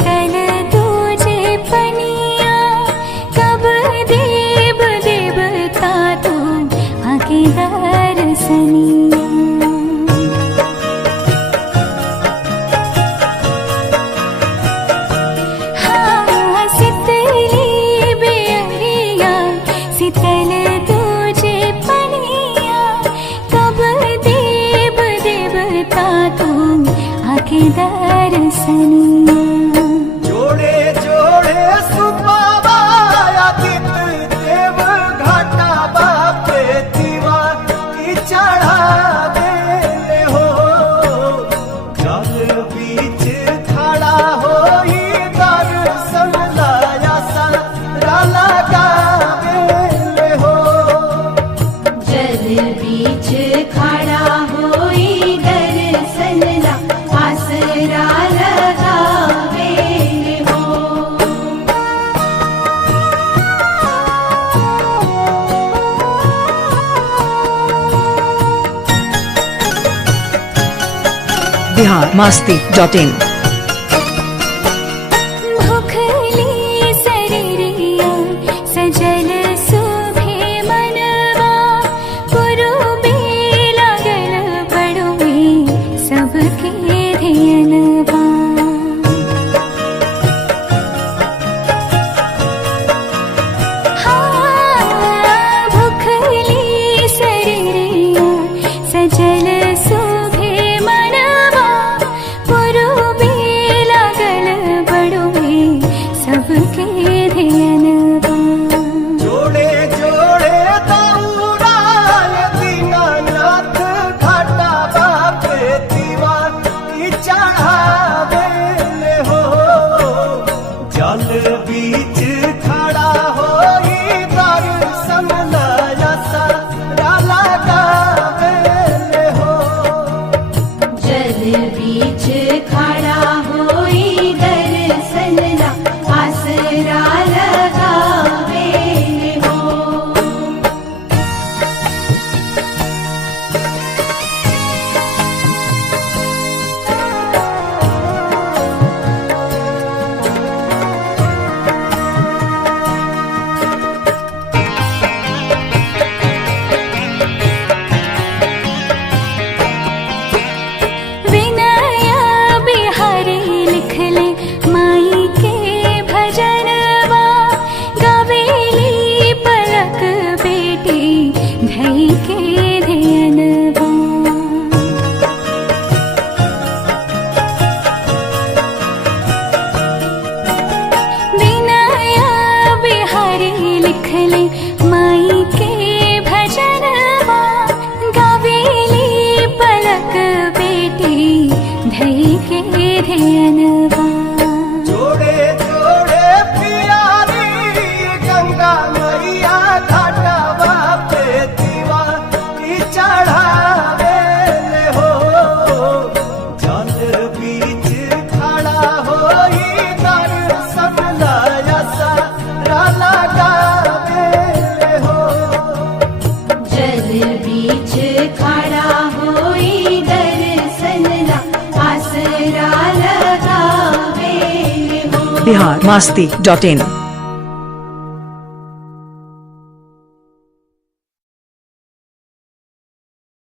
शीतल तुझे पनिया, कब देव देवता तू आके दर्शनिया। हाँ शीतली बेअरिया, शीतल तुझे पनिया, कब देव देवता तू आके दर्शनिया। जोड़े जोड़े सुबाबा आदित्य देव घाटा बापे दीवा की चढ़ावे हो। जल बीच खड़ा होई दर्शन लाया सारा लगावे हो। जल बीच खड़ा होई दर्शन ला आसरा लगावे हो। biharmasti.in भूखली शरीरिया सजल सुभे मनवा, पुरुबे लागल बड़ुए सबके धियनवा। हाँ भूखली शरीरिया सजल सुभे मनवा, पुरुबे लागल बड़ुए सबके धियनवा। जोड़े जोड़े दौड़ाल दीनानाथ घाटा बापे दीवा की चढ़ावे हो। जल बीच खड़ा होई दर्शन लाया सारा लगावे हो। जल बीच खड़ा होई दर्शन ला आसरा लगावे हो। विनय बिहारी लिखले माई के भजनवा, गावेली पलक बेटी धई के धियनवा। विनय बिहारी लिखले माई के भजनवा, गावेली पलक बेटी धई के धियनवा। जोड़े जोड़े प्यारी गंगा मैया घाटा बापे दीवा की चढ़ावे हो। जल बीच खड़ा होई दर्शन लाया सारा लगावे हो। जल बीच खड़ा होई दर्शन ला आसरा लगावे हो। biharmasti.in